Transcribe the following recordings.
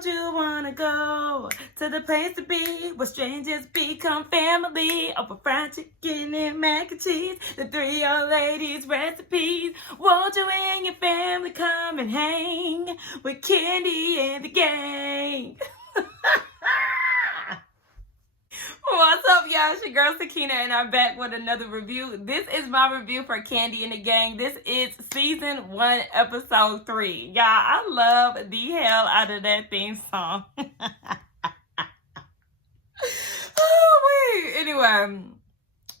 Don't you wanna go to the place to be where strangers become family? Over fried chicken and mac and cheese, the three old ladies' recipes. Won't you and your family come and hang with Kandi and the gang? What's up, y'all? It's your girl Sakina, and I'm back with another review. This is my review for Kandi and the Gang. This is season 1, episode 3. Y'all, I love the hell out of that theme song. Oh, wait. Anyway,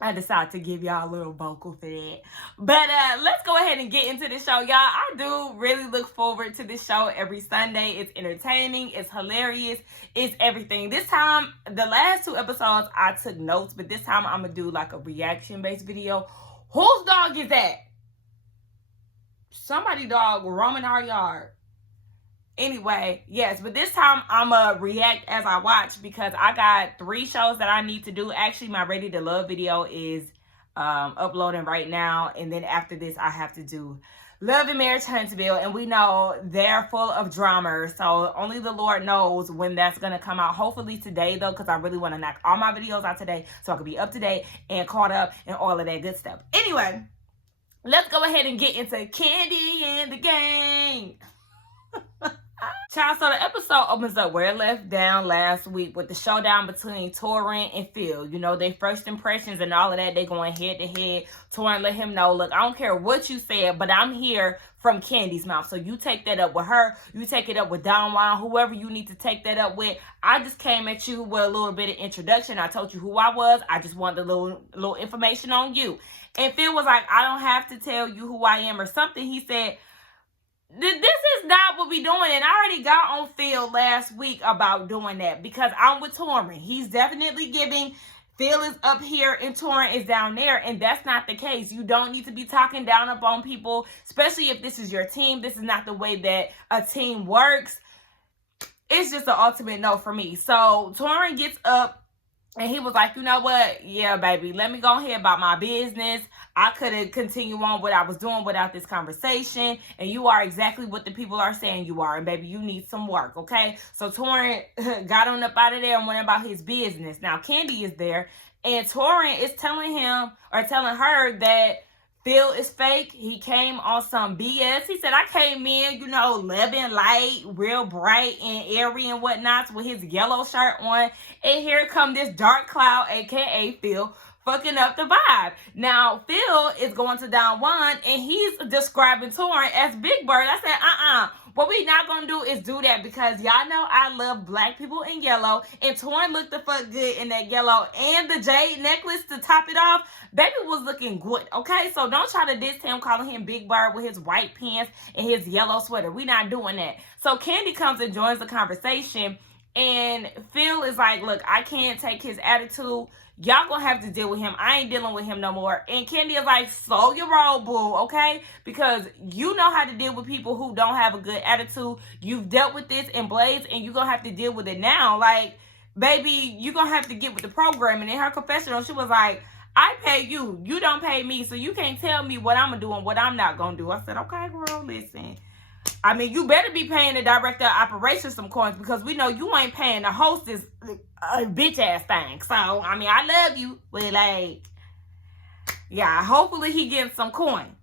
I decided to give y'all a little vocal for that. But let's go ahead and get into the show, y'all. I do really look forward to this show every Sunday. It's entertaining. It's hilarious. It's everything. This time, the last 2 episodes, I took notes. But this time, I'm going to do like a reaction-based video. Whose dog is that? Somebody dog roaming our yard. Anyway, yes, but this time I'm going to react as I watch because I got 3 shows that I need to do. Actually, my Ready to Love video is uploading right now. And then after this, I have to do Love and Marriage Huntsville. And we know they're full of drama. So only the Lord knows when that's going to come out. Hopefully today, though, because I really want to knock all my videos out today so I can be up to date and caught up and all of that good stuff. Anyway, let's go ahead and get into Kandi and the Gang. Child, so the episode opens up where it left down last week with the showdown between Torin and Phil. You know, their first impressions and all of that, they going head to head. Torin let him know, look, I don't care what you said, but I'm here from Kandi's mouth. So you take that up with her. You take it up with Don Juan, whoever you need to take that up with. I just came at you with a little bit of introduction. I told you who I was. I just wanted a little information on you. And Phil was like, I don't have to tell you who I am or something. He said, this is not what we doing. And I already got on Phil last week about doing that because I'm with Torin. He's definitely giving Phil is up here and Torin is down there. And that's not the case. You don't need to be talking down up on people, especially if this is your team. This is not the way that a team works. It's just an ultimate no for me. So Torin gets up and he was like, you know what? Yeah, baby, let me go ahead about my business. I couldn't continue on what I was doing without this conversation. And you are exactly what the people are saying you are. And baby, you need some work, okay? So Torin got on up out of there and went about his business. Now, Kandi is there. And Torin is telling him or telling her that Phil is fake. He came on some BS. He said, I came in, you know, living light, real bright and airy and whatnot with his yellow shirt on. And here come this dark cloud, a.k.a. Phil, fucking up the vibe. Now, Phil is going to Don Juan and he's describing Torin as Big Bird. I said, what we not going to do is do that because y'all know I love black people in yellow. And Torin looked the fuck good in that yellow. And the jade necklace to top it off, baby was looking good, okay? So don't try to diss him calling him Big Bird with his white pants and his yellow sweater. We not doing that. So Kandi comes and joins the conversation. And Phil is like, look, I can't take his attitude. Y'all gonna have to deal with him. I ain't dealing with him no more. And Kandi is like, slow your roll, boo, okay? Because you know how to deal with people who don't have a good attitude. You've dealt with this in Blades, and you're gonna have to deal with it now. Like, baby, you're gonna have to get with the program. And in her confessional, she was like, I pay you. You don't pay me. So you can't tell me what I'm gonna do and what I'm not gonna do. I said, okay, girl, listen. I mean, you better be paying the director of operations some coins because we know you ain't paying the hostess a bitch-ass thing. So, I mean, I love you, but, like, yeah, hopefully he gets some coin.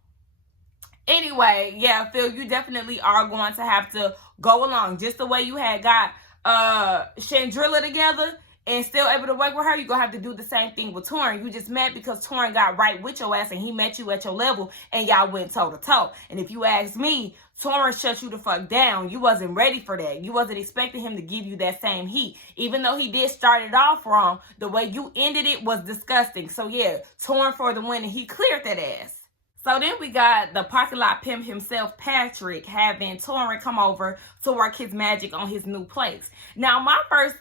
Anyway, yeah, Phil, you definitely are going to have to go along. Just the way you had got Chandrilla together and still able to work with her, you're going to have to do the same thing with Torin. You just met because Torin got right with your ass and he met you at your level and y'all went toe-to-toe. And if you ask me, Torin shut you the fuck down. You wasn't ready for that. You wasn't expecting him to give you that same heat. Even though he did start it off wrong, the way you ended it was disgusting. So yeah, Torin for the win and he cleared that ass. So then we got the parking lot pimp himself, Patrick, having Torin come over to work his magic on his new place. Now, my first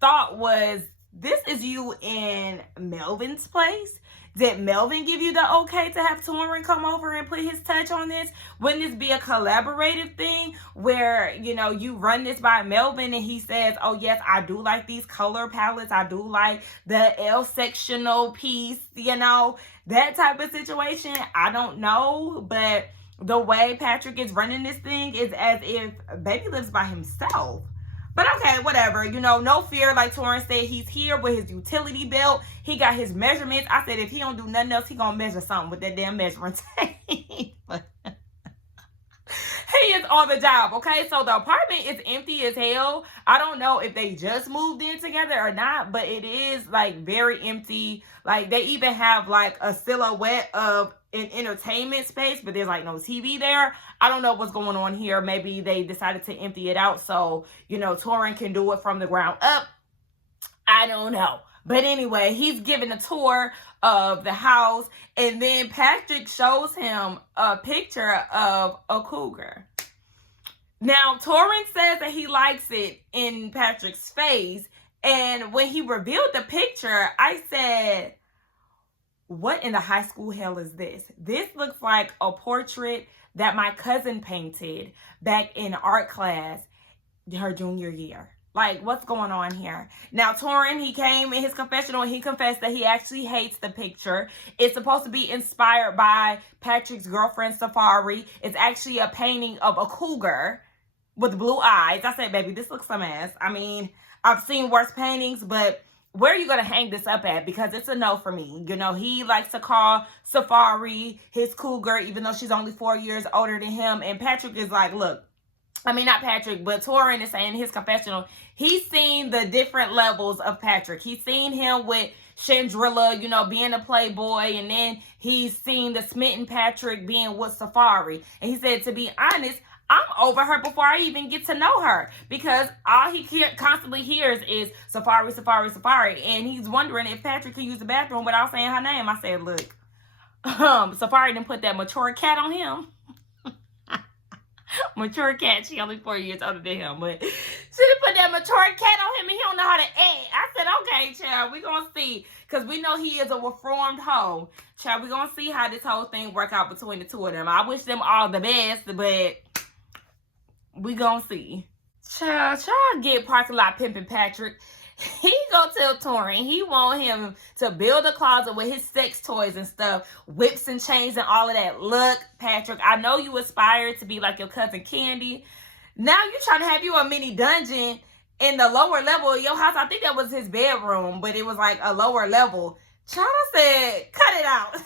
thought was, this is you in Melvin's place? Did Melvin give you the okay to have Torin come over and put his touch on this? Wouldn't this be a collaborative thing where, you know, you run this by Melvin and he says, oh, yes, I do like these color palettes. I do like the L-sectional piece, you know, that type of situation. I don't know, but the way Patrick is running this thing is as if baby lives by himself. But okay, whatever. You know, no fear. Like Torrance said, he's here with his utility belt. He got his measurements. I said if he don't do nothing else, he gonna measure something with that damn measuring tape. He is on the job, okay? So the apartment is empty as hell. I don't know if they just moved in together or not, but it is like very empty. Like they even have like a silhouette of an entertainment space, but there's like no TV there. I don't know what's going on here. Maybe they decided to empty it out so, you know, Torrin can do it from the ground up. I don't know. But anyway, he's giving a tour of the house, and then Patrick shows him a picture of a cougar. Now, Torrin says that he likes it in Patrick's face, and when he revealed the picture, I said, what in the high school hell is this? This looks like a portrait that my cousin painted back in art class her junior year. Like, what's going on here? Now, Torrin, he came in his confessional and he confessed that he actually hates the picture. It's supposed to be inspired by Patrick's girlfriend, Safari. It's actually a painting of a cougar with blue eyes. I said, baby, this looks some ass. I mean, I've seen worse paintings, but where are you going to hang this up at? Because it's a no for me. You know, he likes to call Safari his cougar, even though she's only 4 years older than him. And Patrick is like, look, I mean, not Patrick, but Torrin is saying in his confessional, he's seen the different levels of Patrick. He's seen him with Chandrilla, you know, being a playboy, and then he's seen the smitten Patrick being with Safari. And he said, to be honest, I'm over her before I even get to know her, because all he constantly hears is Safari, Safari, Safari. And he's wondering if Patrick can use the bathroom without saying her name. I said, look, Safari didn't put that mature cat on him. Mature cat, she only 4 years older than him, but she didn't put that mature cat on him and he don't know how to act. I said, okay, child, we gonna see, because we know he is a reformed hoe. Child, we gonna see how this whole thing work out between the two of them. I wish them all the best, but we gonna see. Child get parking lot pimping Patrick. He gonna tell Torrin he want him to build a closet with his sex toys and stuff, whips and chains and all of that. Look, Patrick, I know you aspire to be like your cousin Kandi. Now you trying to have you a mini dungeon in the lower level of your house. I think that was his bedroom, but it was like a lower level. Child said, cut it out.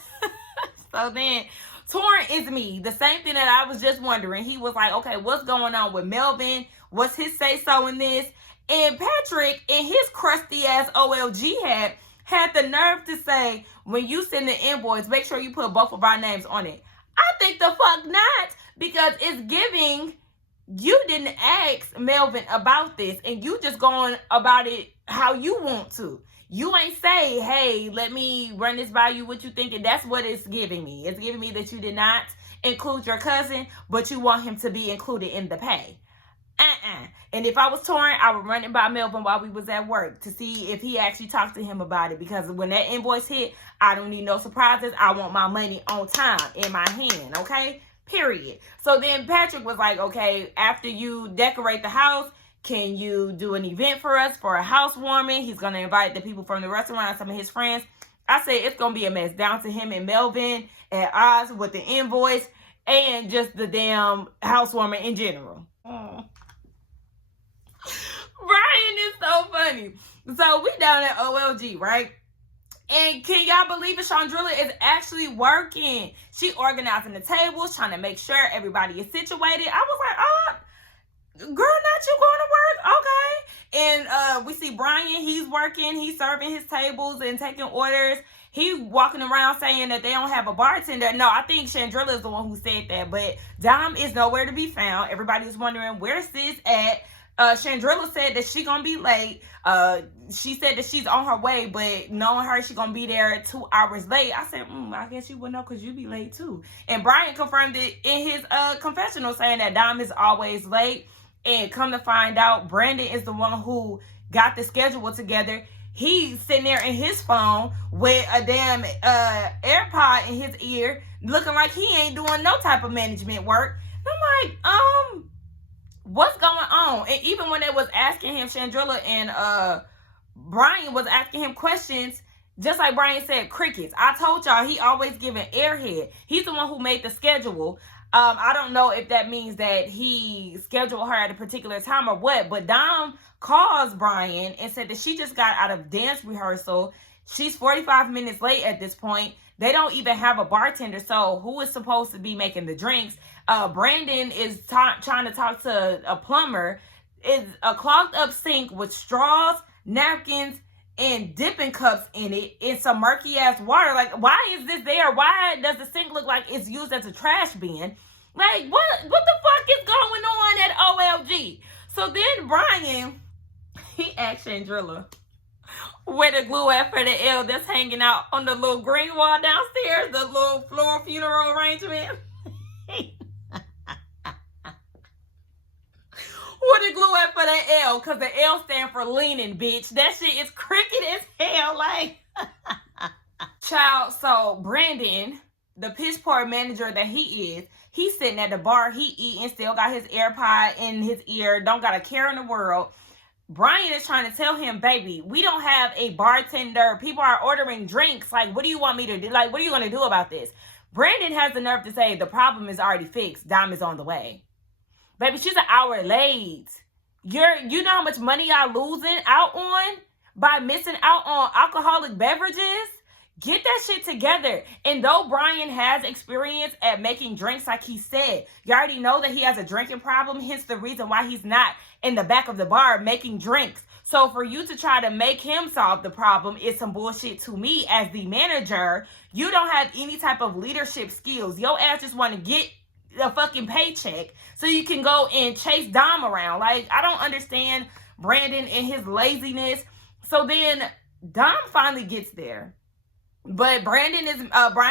So then Torrin is me. The same thing that I was just wondering. He was like, okay, what's going on with Melvin? What's his say-so in this? And Patrick, in his crusty ass OLG hat, had the nerve to say, when you send the invoice, make sure you put both of our names on it. I think the fuck not, because it's giving, you didn't ask Melvin about this, and you just going about it how you want to. You ain't say, hey, let me run this by you, what you think, and that's what it's giving me. It's giving me that you did not include your cousin, but you want him to be included in the pay. And if I was Torrin, I would run it by Melvin while we was at work to see if he actually talked to him about it. Because when that invoice hit, I don't need no surprises. I want my money on time in my hand, okay? Period. So then Patrick was like, okay, after you decorate the house, can you do an event for us for a housewarming? He's going to invite the people from the restaurant and some of his friends. I said it's going to be a mess, down to him and Melvin at odds with the invoice and just the damn housewarming in general. Brian is so funny. So we down at OLG, right? And can y'all believe it? Chandrilla is actually working. She organizing the tables, trying to make sure everybody is situated. I was like, oh, girl, not you going to work? Okay. And we see Brian, he's working. He's serving his tables and taking orders. He walking around saying that they don't have a bartender. No, I think Chandrilla is the one who said that. But Dom is nowhere to be found. Everybody is wondering, where's sis at? Chandrilla said that she gonna be late. She said that she's on her way, but knowing her, she gonna be there 2 hours late. I said, I guess you would know because you be late too. And Brian confirmed it in his confessional, saying that Dom is always late. And come to find out, Brandon is the one who got the schedule together. He's sitting there in his phone with a damn AirPod in his ear, looking like he ain't doing no type of management work. And I'm like, what's going on? And even when they was asking him, Chandrilla and Brian was asking him questions, just like Brian said, crickets. I told y'all he always giving airhead. He's the one who made the schedule. I don't know if that means that he scheduled her at a particular time or what, but Dom calls Brian and said that she just got out of dance rehearsal. She's 45 minutes late at this point. They don't even have a bartender, so who is supposed to be making the drinks? Brandon is trying to talk to a plumber. It's a clogged up sink with straws, napkins, and dipping cups in it in some murky ass water. Like, why is this there? Why does the sink look like it's used as a trash bin? Like, what the fuck is going on at OLG? So then Brian, he asked Chandrilla where the glue at for the L that's hanging out on the little green wall downstairs, the little floral funeral arrangement. Where the glue at for the L? Because the L stand for leaning, bitch. That shit is crooked as hell. Like, child. So Brandon, the piss poor manager that he is, he's sitting at the bar, he eating, still got his AirPod in his ear, don't got a care in the world. Brian is trying to tell him, baby, we don't have a bartender. People are ordering drinks. Like, what do you want me to do? Like, what are you going to do about this? Brandon has the nerve to say, the problem is already fixed. Dom is on the way. Baby, she's an hour late. You know how much money y'all losing out on by missing out on alcoholic beverages? Get that shit together. And though Brian has experience at making drinks, like he said, you already know that he has a drinking problem, hence the reason why he's not in the back of the bar making drinks. So for you to try to make him solve the problem is some bullshit to me as the manager. You don't have any type of leadership skills. Your ass just want to get a fucking paycheck so you can go and chase Dom around. Like, I don't understand Brandon and his laziness. So then Dom finally gets there. But Brian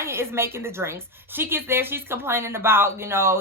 is making the drinks. She gets there. She's complaining about,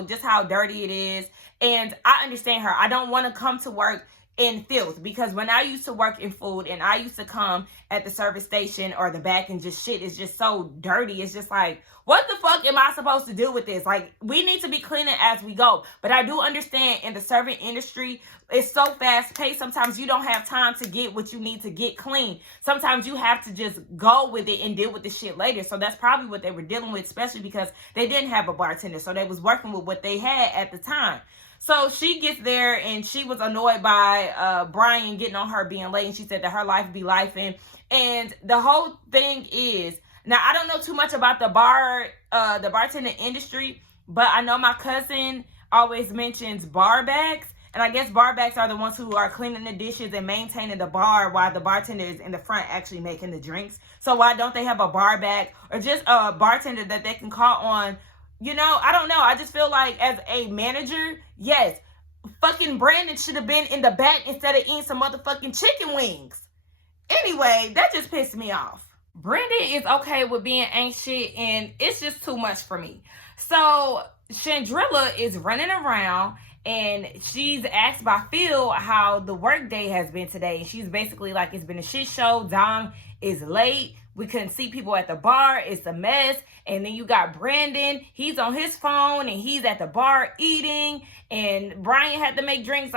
just how dirty it is. And I understand her. I don't want to come to work in filth, because when I used to work in food and I used to come at the service station or the back and just shit is just so dirty. It's just like, what the fuck am I supposed to do with this? Like, we need to be cleaning as we go. But I do understand in the serving industry, it's so fast paced. Sometimes you don't have time to get what you need to get clean. Sometimes you have to just go with it and deal with the shit later. So that's probably what they were dealing with, especially because they didn't have a bartender. So they was working with what they had at the time. So she gets there and she was annoyed by Brian getting on her being late. And she said that her life be lifing. And the whole thing is, now I don't know too much about the bartender industry, but I know my cousin always mentions bar backs. And I guess bar backs are the ones who are cleaning the dishes and maintaining the bar while the bartender is in the front actually making the drinks. So why don't they have a bar back or just a bartender that they can call on? I don't know. I just feel like as a manager, yes, fucking Brandon should have been in the back instead of eating some motherfucking chicken wings. Anyway, that just pissed me off. Brandon is okay with being ain't shit, and it's just too much for me. So Chandrilla is running around, and she's asked by Phil how the work day has been today. She's basically like, it's been a shit show. Dom is late. We couldn't see people at the bar. It's a mess. And then you got Brandon. He's on his phone and he's at the bar eating. And Brian had to make drinks,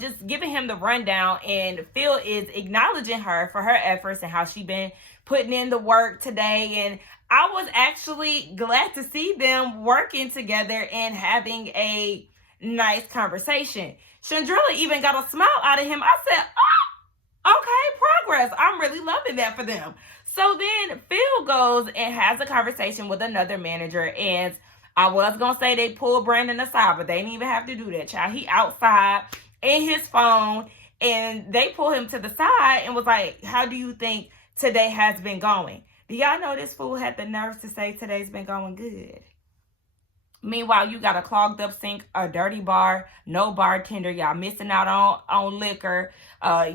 just giving him the rundown. And Phil is acknowledging her for her efforts and how she been putting in the work today. And I was actually glad to see them working together and having a nice conversation. Chandrilla even got a smile out of him. I said, okay, progress. I'm really loving that for them. So then Phil goes and has a conversation with another manager, and I was going to say they pulled Brandon aside, but they didn't even have to do that, child. He outside in his phone, and they pull him to the side and was like, how do you think today has been going? Do y'all know this fool had the nerves to say today's been going good? Meanwhile, you got a clogged up sink, a dirty bar, no bartender. Y'all missing out on liquor.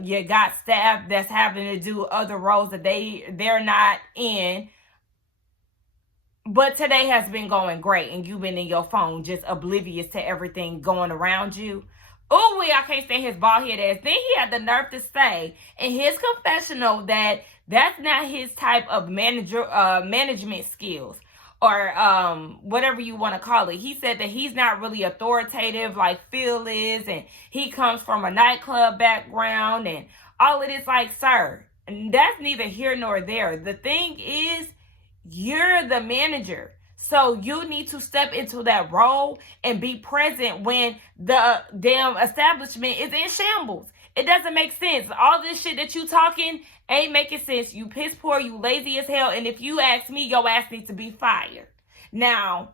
You got staff that's having to do other roles that they're not in. But today has been going great, and you've been in your phone just oblivious to everything going around you. Oh, I can't stand his bald head ass. Then he had the nerve to say in his confessional that that's not his type of management skills. Or whatever you want to call it. He said that he's not really authoritative like Phil is, and he comes from a nightclub background and all of this. Like, sir, and that's neither here nor there. The thing is, you're the manager. So you need to step into that role and be present when the damn establishment is in shambles. It doesn't make sense. All this shit that you talking ain't making sense. You piss poor, you lazy as hell, and if you ask me, your ass needs to be fired. Now,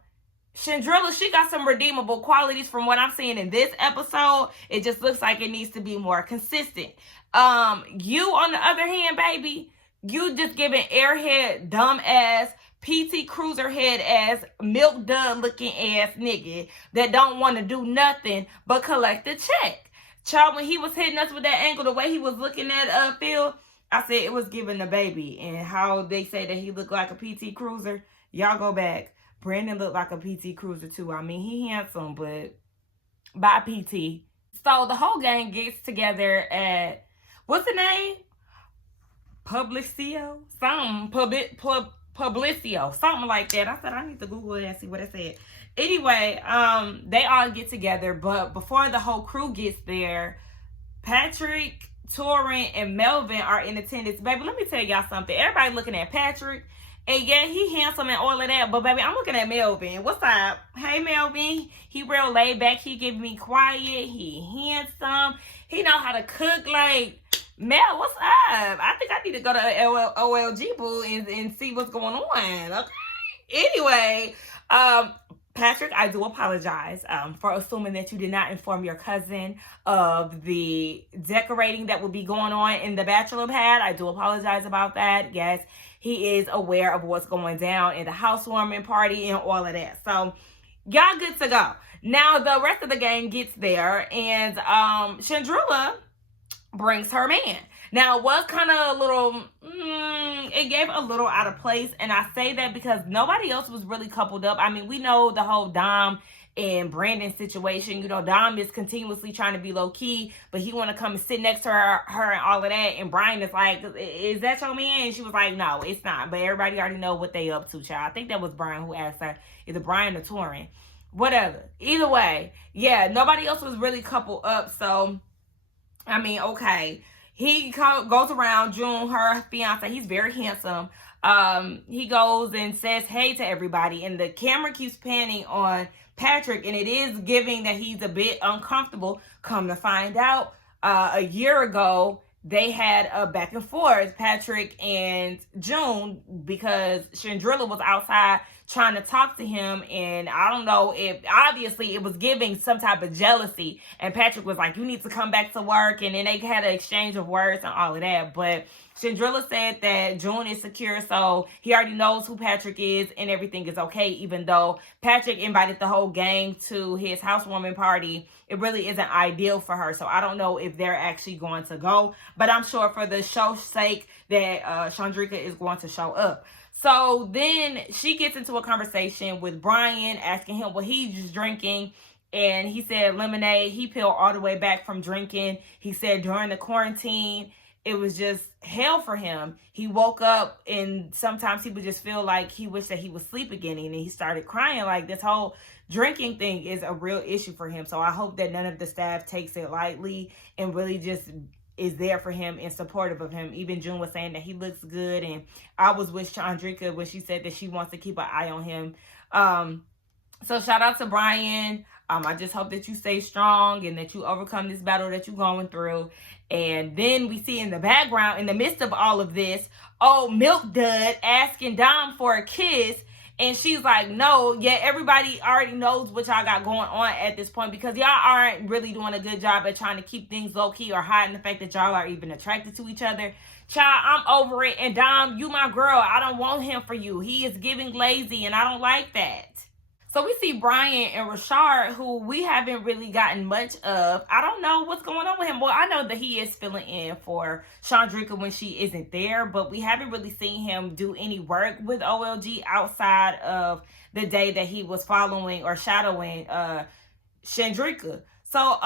Chandrilla, she got some redeemable qualities from what I'm seeing in this episode. It just looks like it needs to be more consistent. You on the other hand, baby, you just giving airhead, dumb ass, PT Cruiser head ass, milk dud looking ass nigga that don't want to do nothing but collect the check. Child, when he was hitting us with that angle, the way he was looking at Phil, I said it was giving the baby. And how they say that he looked like a PT Cruiser, y'all go back. Brandon looked like a PT Cruiser too. I mean, he handsome, but by PT. So the whole gang gets together at, what's the name? Publicio? Publicio, something like that. I said I need to Google it and see what it said. Anyway, they all get together, but before the whole crew gets there, Patrick, Torin, and Melvin are in attendance. Baby, let me tell y'all something. Everybody looking at Patrick, and yeah, he handsome and all of that, but baby, I'm looking at Melvin. What's up? Hey, Melvin. He real laid back. He giving me quiet. He handsome. He know how to cook. Like, Mel, what's up? I think I need to go to OLG Boo and see what's going on. Okay. Anyway, Patrick, I do apologize for assuming that you did not inform your cousin of the decorating that will be going on in the bachelor pad. I do apologize about that. Yes, he is aware of what's going down in the housewarming party and all of that. So, y'all good to go. Now, the rest of the gang gets there, and Chandrilla brings her man. Now, it was kind of a little, it gave a little out of place, and I say that because nobody else was really coupled up. I mean, we know the whole Dom and Brandon situation. You know, Dom is continuously trying to be low-key, but he want to come and sit next to her and all of that, and Brian is like, is that your man? And she was like, no, it's not, but everybody already know what they up to, child. I think that was Brian who asked her, either Brian or Torin. Whatever. Either way, yeah, nobody else was really coupled up, so I mean, okay. He goes around, June, her fiance. He's very handsome. He goes and says hey to everybody, and the camera keeps panning on Patrick, and it is giving that he's a bit uncomfortable. Come to find out, a year ago, they had a back and forth, Patrick and June, because Chandrilla was outside trying to talk to him, and I don't know if, obviously it was giving some type of jealousy, and Patrick was like, you need to come back to work, and then they had an exchange of words and all of that, but Chandrilla said that June is secure, so he already knows who Patrick is, and everything is okay, even though Patrick invited the whole gang to his housewarming party. It really isn't ideal for her, so I don't know if they're actually going to go, but I'm sure for the show's sake that Chandrika is going to show up. So then she gets into a conversation with Brian, asking him what he's drinking. And he said lemonade. He peeled all the way back from drinking. He said during the quarantine, it was just hell for him. He woke up and sometimes he would just feel like he wished that he was asleep again. And he started crying. Like, this whole drinking thing is a real issue for him. So I hope that none of the staff takes it lightly and really just is there for him and supportive of him. Even June was saying that he looks good, and I was with Chandrika when she said that she wants to keep an eye on him. So shout out to Brian. I just hope that you stay strong and that you overcome this battle that you're going through. And then we see in the background, in the midst of all of this, Milk Dud asking Dom for a kiss. And she's like, no, yeah, everybody already knows what y'all got going on at this point, because y'all aren't really doing a good job at trying to keep things low-key or hiding the fact that y'all are even attracted to each other. Child, I'm over it. And Dom, you my girl. I don't want him for you. He is giving lazy, and I don't like that. So we see Brian and Rashard, who we haven't really gotten much of. I don't know what's going on with him. Well, I know that he is filling in for Chandrika when she isn't there, but we haven't really seen him do any work with OLG outside of the day that he was following or shadowing Chandrika. So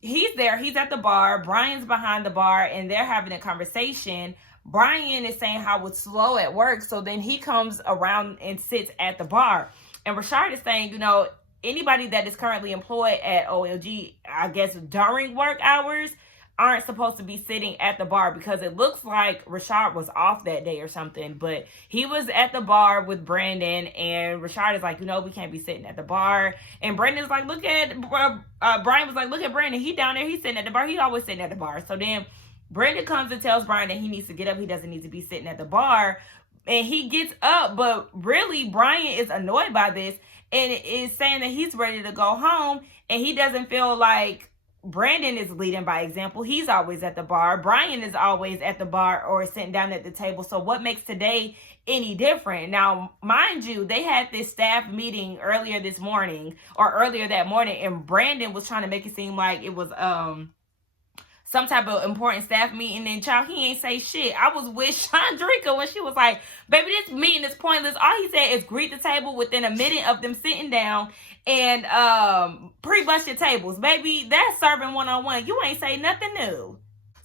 he's there. He's at the bar. Brian's behind the bar, and they're having a conversation. Brian is saying how it's slow at work, so then he comes around and sits at the bar. And Rashard is saying, you know, anybody that is currently employed at OLG, I guess during work hours, aren't supposed to be sitting at the bar, because it looks like Rashad was off that day or something, but he was at the bar with Brandon, and Rashad is like, we can't be sitting at the bar. And Brandon's like, Brian was like, look at Brandon, he down there, he's sitting at the bar, he always sitting at the bar. So then Brandon comes and tells Brian that he needs to get up, he doesn't need to be sitting at the bar. And he gets up, but really Brian is annoyed by this and is saying that he's ready to go home, and he doesn't feel like Brandon is leading by example. He's always at the bar. Brian is always at the bar or sitting down at the table. So what makes today any different? Now, mind you, they had this staff meeting earlier that morning, and Brandon was trying to make it seem like it was some type of important staff meeting, and child, he ain't say shit. I was with Chandrika when she was like, baby, this meeting is pointless. All he said is greet the table within a minute of them sitting down and pre-bust your tables. Baby, that's serving one-on-one. You ain't say nothing new.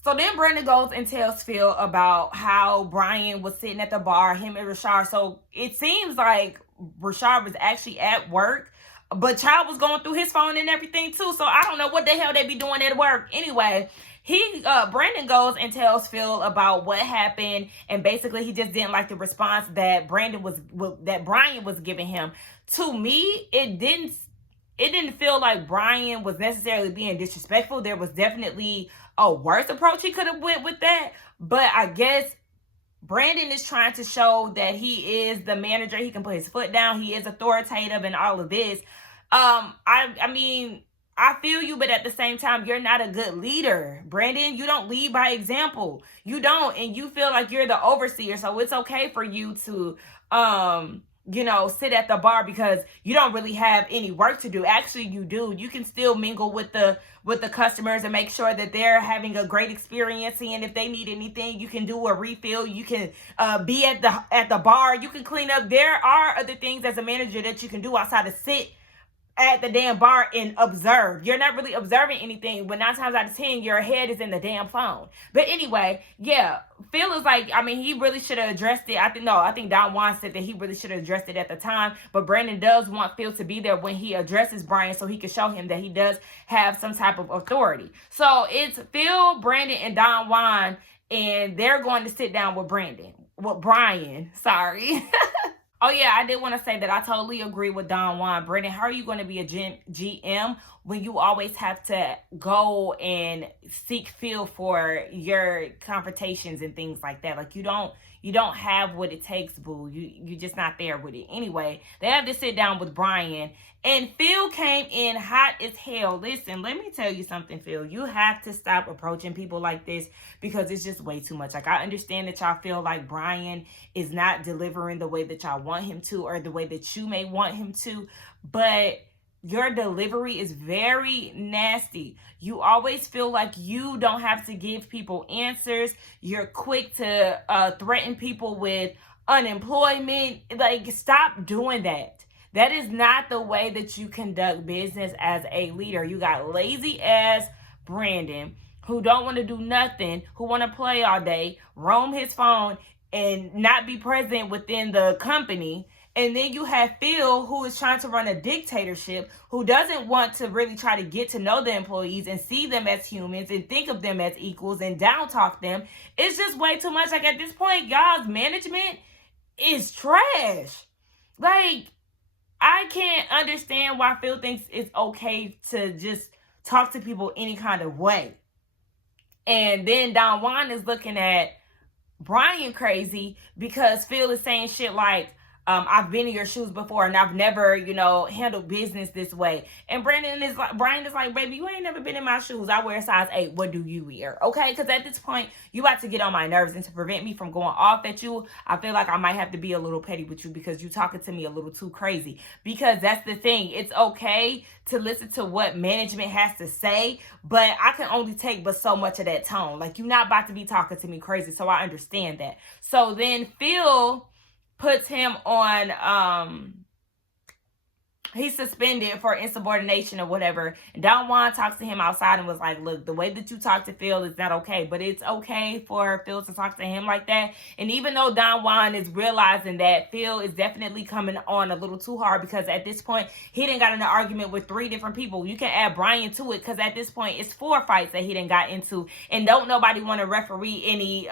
So then Brandon goes and tells Phil about how Brian was sitting at the bar, him and Rashad. So it seems like Rashad was actually at work, but child was going through his phone and everything too. So I don't know what the hell they be doing at work. Anyway, Brandon goes and tells Phil about what happened, and basically he just didn't like the response that Brian was giving him. To me, it didn't feel like Brian was necessarily being disrespectful. There was definitely a worse approach he could have went with that, but I guess Brandon is trying to show that he is the manager. He can put his foot down. He is authoritative and all of this. I mean, I feel you, but at the same time, you're not a good leader. Brandon, you don't lead by example. You don't, and you feel like you're the overseer. So it's okay for you to, sit at the bar because you don't really have any work to do. Actually, you do. You can still mingle with the customers and make sure that they're having a great experience. And if they need anything, you can do a refill. You can be at the bar. You can clean up. There are other things as a manager that you can do outside of sit at the damn bar and observe. You're not really observing anything, but 9 times out of 10, your head is in the damn phone. But anyway, yeah, Phil is like, he really should have addressed it. I think Don Juan said that he really should have addressed it at the time, but Brandon does want Phil to be there when he addresses Brian so he can show him that he does have some type of authority. So it's Phil, Brandon, and Don Juan, and they're going to sit down with Brian, sorry. Oh, yeah, I did want to say that I totally agree with Don Juan. Brandon, how are you going to be a GM when you always have to go and seek Phil for your confrontations and things like that? Like, you don't have what it takes, boo. You're just not there with it. Anyway, they have to sit down with Brian, and Phil came in hot as hell. Listen, let me tell you something, Phil. You have to stop approaching people like this because it's just way too much. Like, I understand that y'all feel like Brian is not delivering the way that y'all want him to or the way that you may want him to, but your delivery is very nasty. You always feel like you don't have to give people answers. You're quick to threaten people with unemployment. Like, stop doing that. That is not the way that you conduct business as a leader. You got lazy ass Brandon who don't want to do nothing, who want to play all day, roam his phone, and not be present within the company. And then you have Phil, who is trying to run a dictatorship, who doesn't want to really try to get to know the employees and see them as humans and think of them as equals and down talk them. It's just way too much. Like, at this point, y'all's management is trash. Like, I can't understand why Phil thinks it's okay to just talk to people any kind of way. And then Don Juan is looking at Brian crazy because Phil is saying shit like, I've been in your shoes before and I've never, handled business this way. And Brian is like, baby, you ain't never been in my shoes. I wear a size 8. What do you wear? Okay? Because at this point, you about to get on my nerves. And to prevent me from going off at you, I feel like I might have to be a little petty with you because you talking to me a little too crazy. Because that's the thing. It's okay to listen to what management has to say, but I can only take but so much of that tone. Like, you're not about to be talking to me crazy. So I understand that. So then Phil puts him on he's suspended for insubordination or whatever. And Don Juan talks to him outside and was like, look, the way that you talk to Phil is not okay. But it's okay for Phil to talk to him like that. And even though Don Juan is realizing that Phil is definitely coming on a little too hard, because at this point, he didn't got in an argument with 3 different people. You can add Brian to it, because at this point, it's 4 fights that he didn't got into. And don't nobody want to referee any,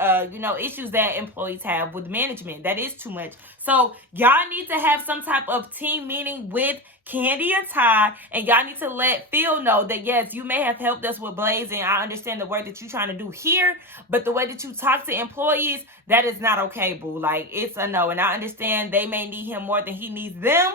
issues that employees have with management. That is too much. So y'all need to have some type of team meeting with Kandi and Ty, and y'all need to let Phil know that, yes, you may have helped us with Blazing. I understand the work that you're trying to do here, but the way that you talk to employees, that is not okay, boo. Like, it's a no. And I understand they may need him more than he needs them,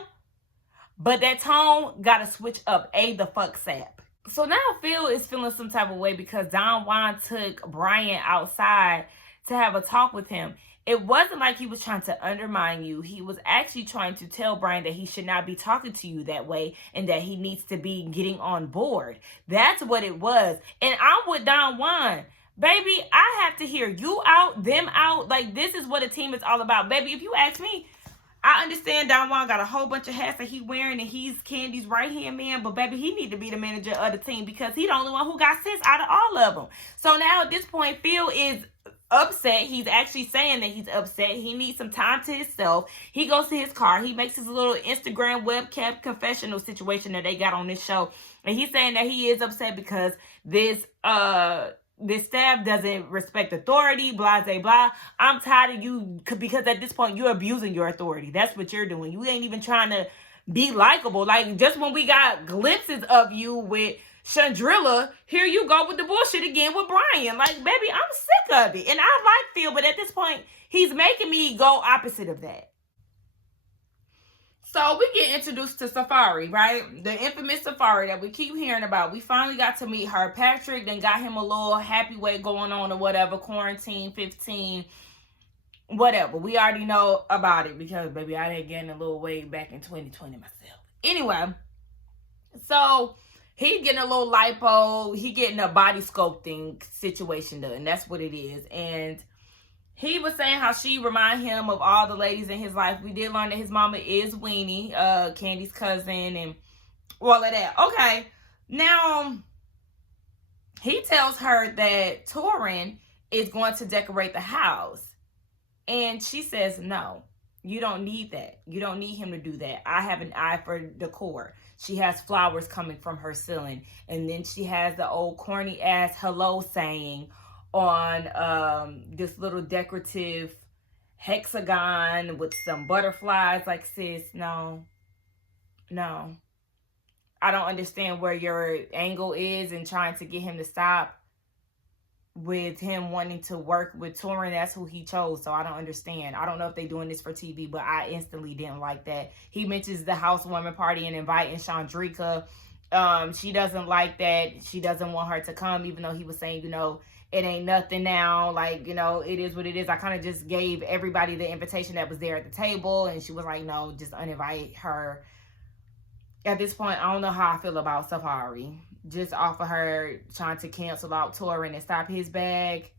but that tone got to switch up. The fuck sap. So now Phil is feeling some type of way because Don Juan took Brian outside to have a talk with him. It wasn't like he was trying to undermine you. He was actually trying to tell Brian that he should not be talking to you that way and that he needs to be getting on board. That's what it was. And I'm with Don Juan. Baby, I have to hear you out, them out. Like, this is what a team is all about. Baby, if you ask me, I understand Don Juan got a whole bunch of hats that he wearing and he's Kandi's right-hand man, but baby, he need to be the manager of the team because he the only one who got sense out of all of them. So now at this point, Phil is upset. He's actually saying that he's upset. He needs some time to himself. He goes to his car. He makes his little Instagram webcam confessional situation that they got on this show. And he's saying that he is upset because this staff doesn't respect authority, blah, blah, blah. I'm tired of you because at this point, you're abusing your authority. That's what you're doing. You ain't even trying to be likable. Like, just when we got glimpses of you with Chandrilla, here you go with the bullshit again with Brian. Like, baby, I'm sick of it. And I like Phil, but at this point, he's making me go opposite of that. So we get introduced to Safari, right? The infamous Safari that we keep hearing about. We finally got to meet her. Patrick then got him a little happy way going on or whatever. Quarantine 15, whatever. We already know about it because, baby, I didn't get in a little way back in 2020 myself. Anyway, so he getting a little lipo. He getting a body sculpting situation done. That's what it is. And he was saying how she remind him of all the ladies in his life. We did learn that his mama is Weenie, Kandi's cousin, and all of that. Okay, now he tells her that Torin is going to decorate the house. And she says, no, you don't need that. You don't need him to do that. I have an eye for decor. She has flowers coming from her ceiling. And then she has the old corny ass hello saying on this little decorative hexagon with some butterflies. Like, sis, no. I don't understand where your angle is and trying to get him to stop with him wanting to work with Torin. That's who he chose, so I don't understand. I don't know if they're doing this for TV, but I instantly didn't like that. He mentions the housewarming party and inviting Chandrika. She doesn't like that. She doesn't want her to come, even though he was saying, it ain't nothing now. Like, it is what it is. I kind of just gave everybody the invitation that was there at the table, and she was like, no, just uninvite her. At this point, I don't know how I feel about Safari. Just off of her trying to cancel out Torin and stop his bag.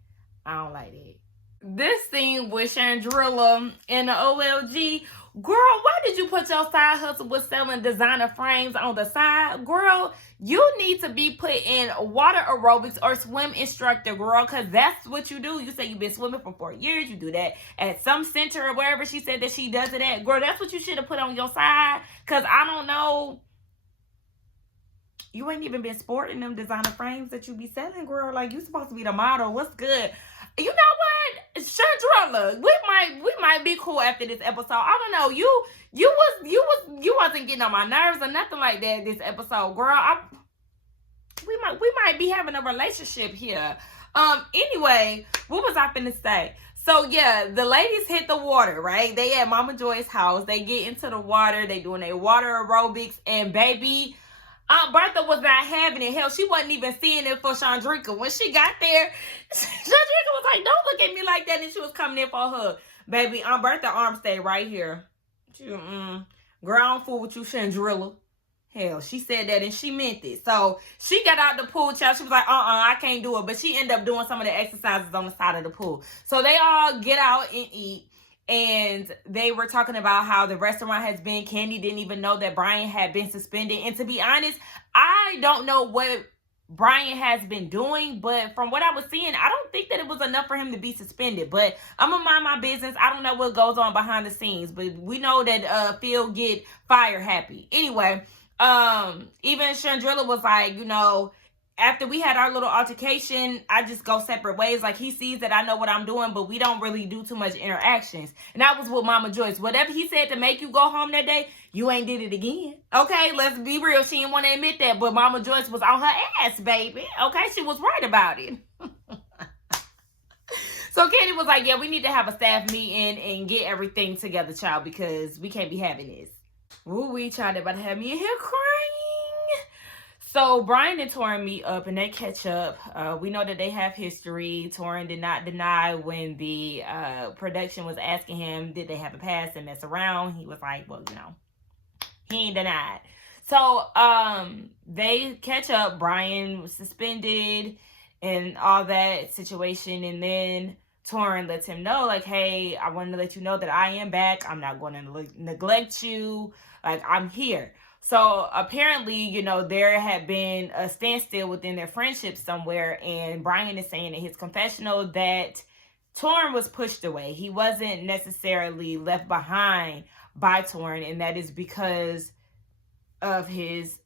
I don't like it. This scene with Chandrilla in the OLG. Girl, why did you put your side hustle with selling designer frames on the side? Girl, you need to be put in water aerobics or swim instructor, girl, because that's what you do. You say you've been swimming for 4 years. You do that at some center or wherever she said that she does it at. Girl, that's what you should have put on your side, because I don't know. You ain't even been sporting them designer frames that you be selling, girl. Like, you supposed to be the model. What's good? You know what? Chandrilla, we might be cool after this episode. I don't know. You wasn't getting on my nerves or nothing like that this episode, girl. We might be having a relationship here. Anyway, what was I finna say? So yeah, the ladies hit the water, right? They at Mama Joy's house. They get into the water. They doing their water aerobics, and baby, Aunt Bertha was not having it. Hell, she wasn't even seeing it for Chandrika. When she got there, Chandrika was like, don't look at me like that. And she was coming in for a hug. Baby, Aunt Bertha's arm stayed right here. Girl, I don't fool with you, Chandrilla. Hell, she said that and she meant it. So she got out the pool, child. She was like, I can't do it. But she ended up doing some of the exercises on the side of the pool. So they all get out and eat. and they were talking about how the restaurant has been. Kandi didn't even know that Brian had been suspended. And to be honest, I don't know what Brian has been doing, but from what I was seeing, I don't think that it was enough for him to be suspended. But I'm gonna mind my business. I don't know what goes on behind the scenes, but we know that Phil get fire happy. Anyway, even Chandrilla was like, you know, after we had our little altercation, I just go separate ways. Like, he sees that I know what I'm doing, but we don't really do too much interactions. And that was with Mama Joyce. Whatever he said to make you go home that day, you ain't did it again. Okay, let's be real. She didn't want to admit that, but Mama Joyce was on her ass, baby. Okay, she was right about it. So Kandi was like, yeah, we need to have a staff meeting and get everything together, child, because we can't be having this. Ooh, we tried about to have me in here crying. So Brian and Torin meet up and they catch up. We know that they have history. Torin did not deny when the production was asking him, did they have a past and mess around? He was like, well, you know, he ain't denied. So they catch up. Brian was suspended and all that situation. And then Torin lets him know, like, hey, I want to let you know that I am back. I'm not going to neglect you. Like, I'm here. So apparently, you know, there had been a standstill within their friendship somewhere. And Brian is saying in his confessional that Torin was pushed away. He wasn't necessarily left behind by Torin. And that is because of his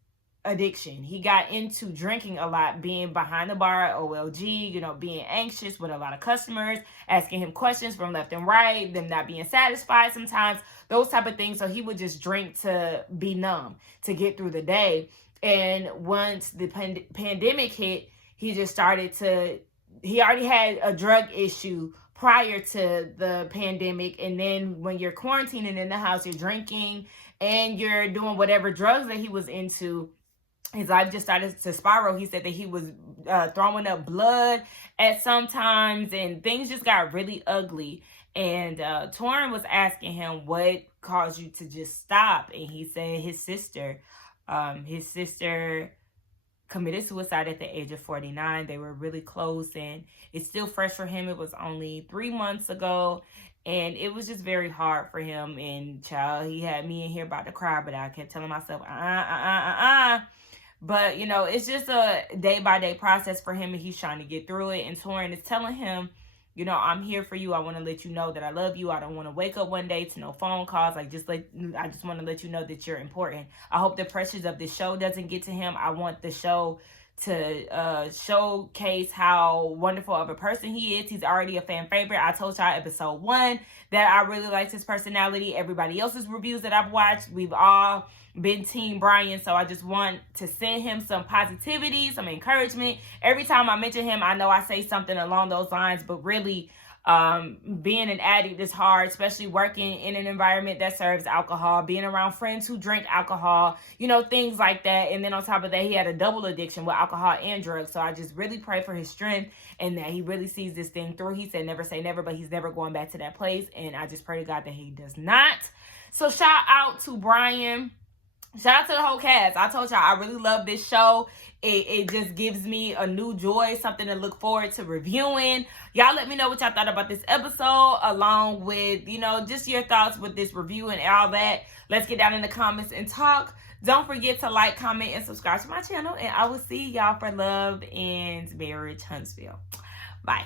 addiction. He got into drinking a lot, being behind the bar at OLG, you know, being anxious with a lot of customers, asking him questions from left and right, them not being satisfied sometimes, those type of things. So he would just drink to be numb, to get through the day. And once the pandemic hit, he just started to, he already had a drug issue prior to the pandemic. And then when you're quarantining in the house, you're drinking and you're doing whatever drugs that he was into, his life just started to spiral. He said that he was throwing up blood at some times, and things just got really ugly. And Torin was asking him what caused you to just stop, and he said his sister committed suicide at the age of 49. They were really close, and it's still fresh for him. It was only 3 months ago, and it was just very hard for him. And child, he had me in here about to cry, but I kept telling myself, But, you know, it's just a day-by-day process for him, and he's trying to get through it. And Torin is telling him, you know, I'm here for you. I want to let you know that I love you. I don't want to wake up one day to no phone calls. I just want to let you know that you're important. I hope the pressures of this show doesn't get to him. I want the show to showcase how wonderful of a person he is. He's already a fan favorite. I told y'all episode 1 that I really liked his personality. Everybody else's reviews that I've watched, we've all been Team Brian. So I just want to send him some positivity, some encouragement. Every time I mention him, I know I say something along those lines, but really, being an addict is hard, especially working in an environment that serves alcohol, being around friends who drink alcohol, you know, things like that. And then on top of that, he had a double addiction with alcohol and drugs. So I just really pray for his strength and that he really sees this thing through. He said never say never, but he's never going back to that place. And I just pray to God that he does not. So shout out to Brian. Shout out to the whole cast. I told y'all I really love this show. It just gives me a new joy, something to look forward to reviewing. Y'all let me know what y'all thought about this episode, along with, you know, just your thoughts with this review and all that. Let's get down in the comments and talk. Don't forget to like, comment, and subscribe to my channel. And I will see y'all for Love and Marriage Huntsville. Bye.